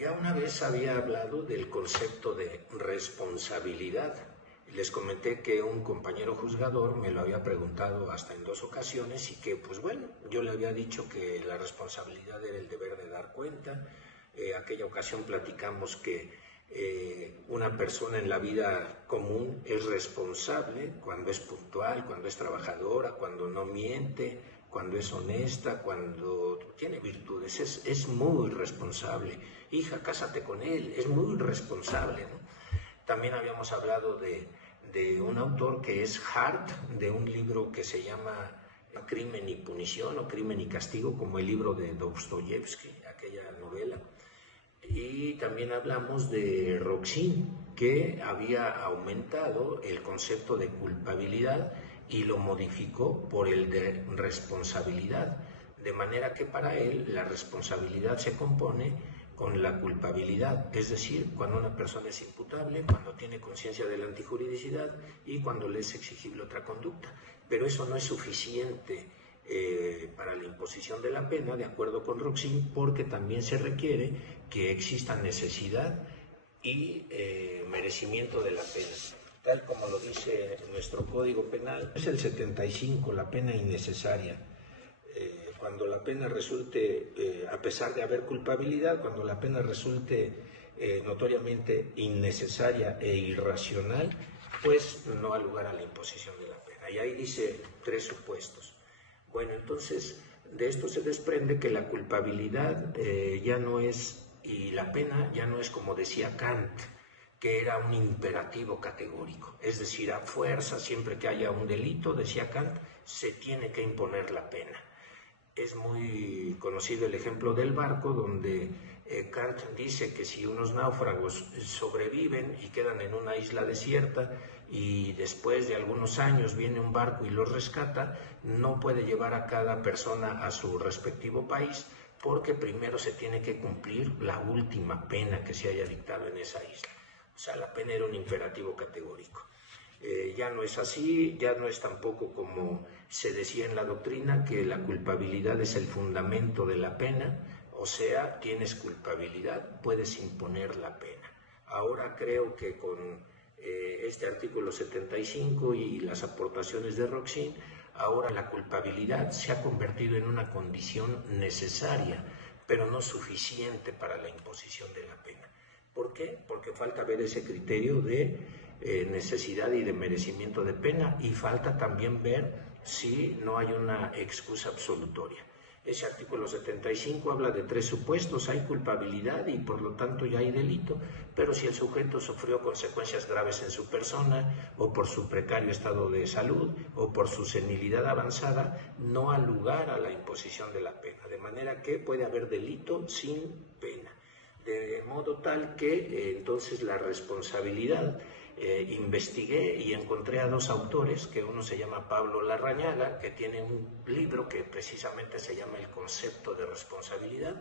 Ya una vez había hablado del concepto de responsabilidad. Les comenté que un compañero juzgador me lo había preguntado hasta en 2 ocasiones y que, pues bueno, yo le había dicho que la responsabilidad era el deber de dar cuenta. Aquella ocasión platicamos que una persona en la vida común es responsable cuando es puntual, cuando es trabajadora, cuando no miente, cuando es honesta, cuando tiene virtudes, es muy responsable. Hija, cásate con él, es muy responsable, ¿no? También habíamos hablado de un autor que es Hart, de un libro que se llama Crimen y Punición o Crimen y Castigo, como el libro de Dostoyevsky, aquella novela. Y también hablamos de Roxin, que había aumentado el concepto de culpabilidad y lo modificó por el de responsabilidad, de manera que para él la responsabilidad se compone con la culpabilidad, es decir, cuando una persona es imputable, cuando tiene conciencia de la antijuridicidad y cuando le es exigible otra conducta. Pero eso no es suficiente para la imposición de la pena, de acuerdo con Roxin, porque también se requiere que exista necesidad y merecimiento de la pena, tal como lo dice nuestro Código Penal. Es el 75, la pena innecesaria. Cuando la pena resulte, a pesar de haber culpabilidad, cuando la pena resulte notoriamente innecesaria e irracional, pues no ha lugar a la imposición de la pena. Y ahí dice 3 supuestos. Bueno, entonces de esto se desprende que la culpabilidad ya no es, y la pena ya no es como decía Kant, que era un imperativo categórico. Es decir, a fuerza, siempre que haya un delito, decía Kant, se tiene que imponer la pena. Es muy conocido el ejemplo del barco, donde Kant dice que si unos náufragos sobreviven y quedan en una isla desierta y después de algunos años viene un barco y los rescata, no puede llevar a cada persona a su respectivo país porque primero se tiene que cumplir la última pena que se haya dictado en esa isla. O sea, la pena era un imperativo categórico. Ya no es así, ya no es tampoco como se decía en la doctrina, que la culpabilidad es el fundamento de la pena, o sea, tienes culpabilidad, puedes imponer la pena. Ahora creo que con este artículo 75 y las aportaciones de Roxin, ahora la culpabilidad se ha convertido en una condición necesaria, pero no suficiente para la imposición de la pena. ¿Por qué? Porque falta ver ese criterio de necesidad y de merecimiento de pena, y falta también ver si no hay una excusa absolutoria. Ese artículo 75 habla de 3 supuestos: hay culpabilidad y por lo tanto ya hay delito, pero si el sujeto sufrió consecuencias graves en su persona, o por su precario estado de salud, o por su senilidad avanzada, no ha lugar a la imposición de la pena, de manera que puede haber delito sin pena. De modo tal que entonces la responsabilidad, investigué y encontré a 2 autores, que uno se llama Pablo Larrañaga, que tiene un libro que precisamente se llama El concepto de responsabilidad,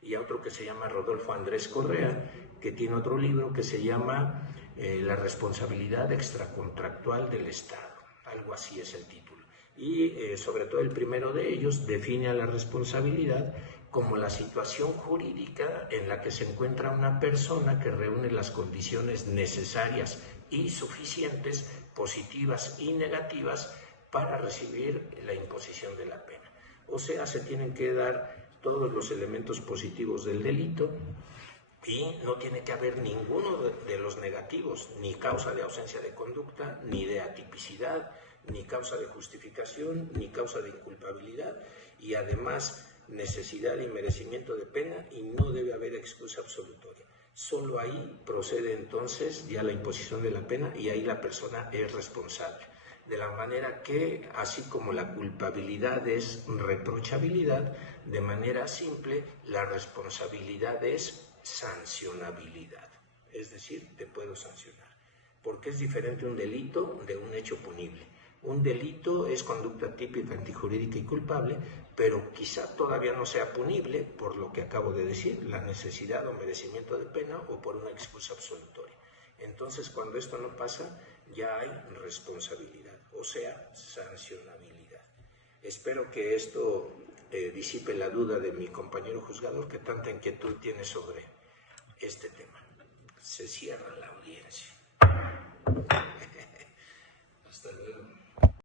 y a otro que se llama Rodolfo Andrés Correa, que tiene otro libro que se llama La responsabilidad extracontractual del Estado, algo así es el título. Y sobre todo el primero de ellos define a la responsabilidad como la situación jurídica en la que se encuentra una persona que reúne las condiciones necesarias y suficientes, positivas y negativas, para recibir la imposición de la pena. O sea, se tienen que dar todos los elementos positivos del delito y no tiene que haber ninguno de los negativos, ni causa de ausencia de conducta, ni de atipicidad, ni causa de justificación, ni causa de inculpabilidad, y además necesidad y merecimiento de pena, y no debe haber excusa absolutoria. Solo ahí procede entonces ya la imposición de la pena, y ahí la persona es responsable. De la manera que, así como la culpabilidad es reprochabilidad, de manera simple, la responsabilidad es sancionabilidad. Es decir, te puedo sancionar. Porque es diferente un delito de un hecho punible. Un delito es conducta típica, antijurídica y culpable, pero quizá todavía no sea punible por lo que acabo de decir, la necesidad o merecimiento de pena, o por una excusa absolutoria. Entonces, cuando esto no pasa, ya hay responsabilidad, o sea, sancionabilidad. Espero que esto disipe la duda de mi compañero juzgador, que tanta inquietud tiene sobre este tema. Se cierra la audiencia.